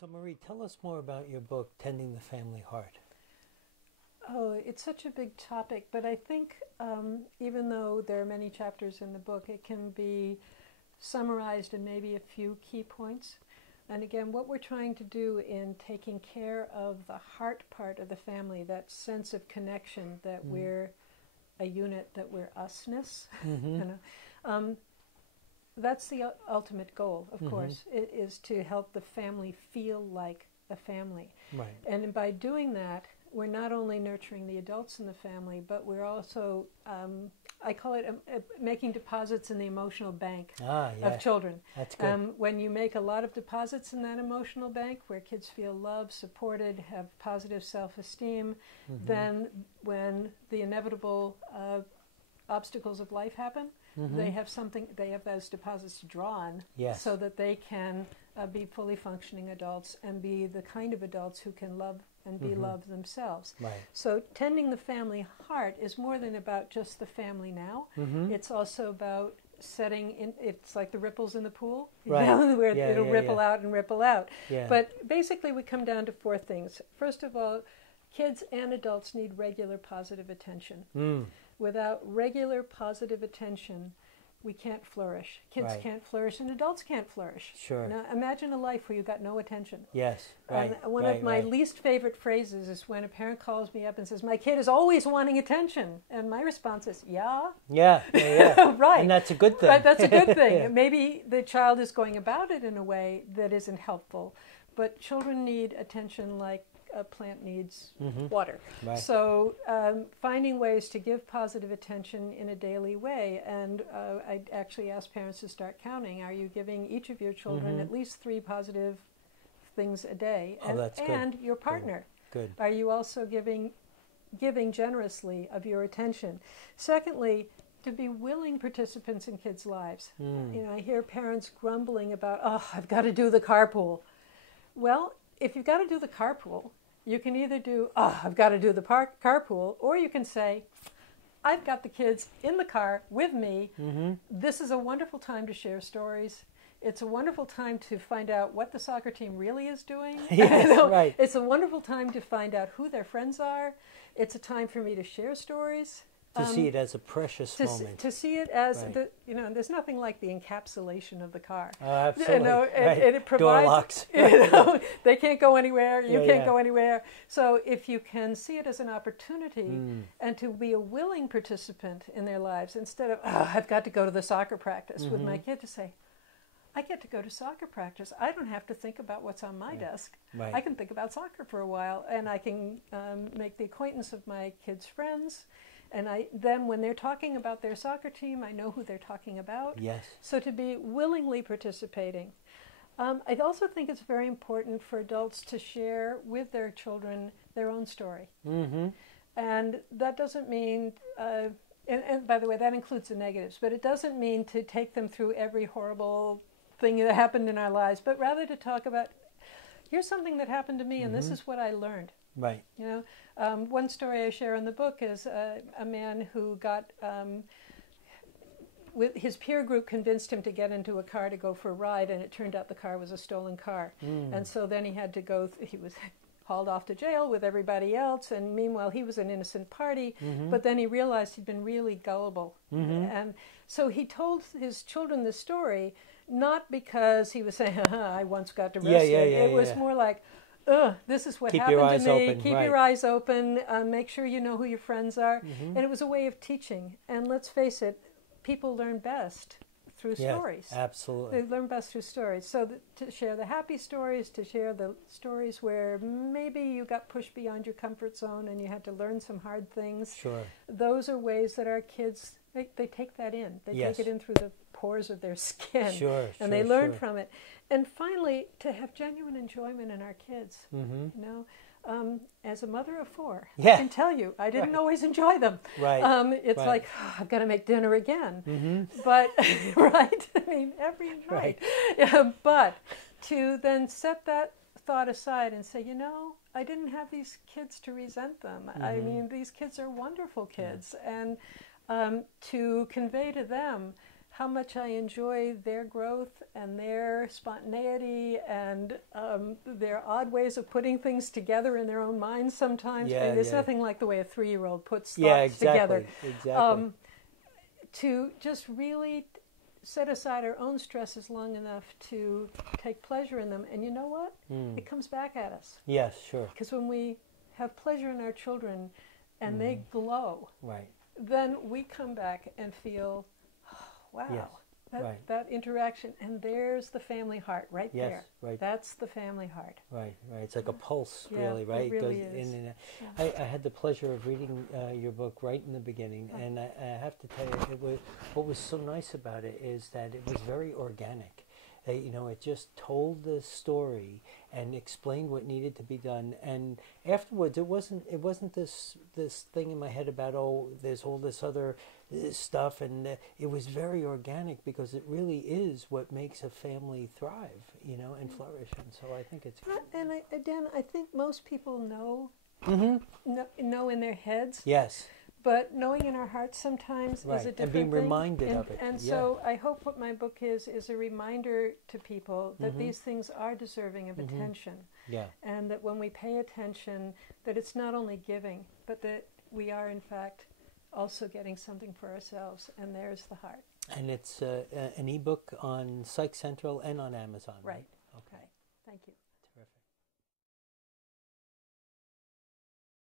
So Marie, tell us more about your book, Tending the Family Heart. Oh, it's such a big topic, but I think even though there are many chapters in the book, it can be summarized in maybe a few key points. And again, what we're trying to do in taking care of the heart part of the family, that sense of connection, that we're a unit, that we're usness, that's the ultimate goal, of course. It is to help the family feel like a family. Right. And by doing that, we're not only nurturing the adults in the family, but we're also, I call it making deposits in the emotional bank of children. That's good. When you make a lot of deposits in that emotional bank, where kids feel loved, supported, have positive self-esteem, then when the inevitable obstacles of life happen, they have those deposits to draw on, so that they can be fully functioning adults and be the kind of adults who can love and be loved themselves. Right. So tending the family heart is more than about just the family now. It's also about setting in, it's like the ripples in the pool, where it'll ripple out and ripple out. But basically we come down to four things. First of all, kids and adults need regular positive attention. Without regular positive attention, we can't flourish. Kids can't flourish and adults can't flourish. Sure. Now imagine a life where you got no attention. Yes, right. And one of my least favorite phrases is when a parent calls me up and says, "My kid is always wanting attention." And my response is, yeah. Right. And that's a good thing. But that's a good thing. Maybe the child is going about it in a way that isn't helpful. But children need attention like a plant needs water. Right. So finding ways to give positive attention in a daily way. And I actually ask parents to start counting. Are you giving each of your children at least 3 positive things a day? And, that's good. And your partner. Good. Are you also giving generously of your attention? Secondly, to be willing participants in kids' lives. You know, I hear parents grumbling about, "Oh, I've got to do the carpool." Well, if you've got to do the carpool, you can either do, "Oh, I've got to do the carpool," or you can say, "I've got the kids in the car with me. This is a wonderful time to share stories. It's a wonderful time to find out what the soccer team really is doing. Right. It's a wonderful time to find out who their friends are. It's a time for me to share stories." To see it as a precious moment. To see it as, there's nothing like the encapsulation of the car. Absolutely. You know, it provides, door locks. They can't go anywhere, you can't go anywhere. So if you can see it as an opportunity and to be a willing participant in their lives, instead of, "Oh, I've got to go to the soccer practice," with my kid, to say, "I get to go to soccer practice. I don't have to think about what's on my desk. Right. I can think about soccer for a while, and I can make the acquaintance of my kids' friends. And then when they're talking about their soccer team, I know who they're talking about." Yes. So to be willingly participating. I also think it's very important for adults to share with their children their own story. And that doesn't mean, and by the way, that includes the negatives, but it doesn't mean to take them through every horrible thing that happened in our lives, but rather to talk about, here's something that happened to me and this is what I learned. Right. You know, one story I share in the book is a man who got, with his peer group convinced him to get into a car to go for a ride, and it turned out the car was a stolen car. And so then he had to go, he was hauled off to jail with everybody else, and meanwhile he was an innocent party, but then he realized he'd been really gullible. And so he told his children this story, not because he was saying, "I once got arrested." It was more like, this is what happened to me. Open. Keep your eyes open. Make sure you know who your friends are. And it was a way of teaching. And let's face it, people learn best through stories. Absolutely. They learn best through stories. So to share the happy stories, to share the stories where maybe you got pushed beyond your comfort zone and you had to learn some hard things. Sure. Those are ways that our kids, they take that in. They take it in through the pores of their skin. And they learn from it. And finally, to have genuine enjoyment in our kids. You know, as a mother of 4, I can tell you, I didn't always enjoy them. It's like, "Oh, I've got to make dinner again." But, I mean, every night. But to then set that thought aside and say, you know, I didn't have these kids to resent them. I mean, these kids are wonderful kids. And to convey to them how much I enjoy their growth and their spontaneity and their odd ways of putting things together in their own minds sometimes. Yeah, there's nothing like the way a 3-year-old puts thoughts exactly, together. Exactly. To just really set aside our own stresses long enough to take pleasure in them. And you know what? It comes back at us. Yes, sure. Because when we have pleasure in our children and they glow, right, then we come back and feel, wow, yes, that interaction, and there's the family heart right there. Right. That's the family heart. Right. It's like a pulse, really, right? It really goes is. in and out. I had the pleasure of reading your book right in the beginning, and I have to tell you, what was so nice about it is that it was very organic. It just told the story and explained what needed to be done. And afterwards, it wasn't this thing in my head about, there's all this other stuff, and it was very organic, because it really is what makes a family thrive, and flourish. And so I think it's great. And I think most people know in their heads. Yes. But knowing in our hearts sometimes is a different thing. And being reminded of it. And so I hope what my book is a reminder to people that these things are deserving of attention. Yeah. And that when we pay attention, that it's not only giving, but that we are in fact also getting something for ourselves. And there's the heart. And it's an ebook on Psych Central and on Amazon. Right.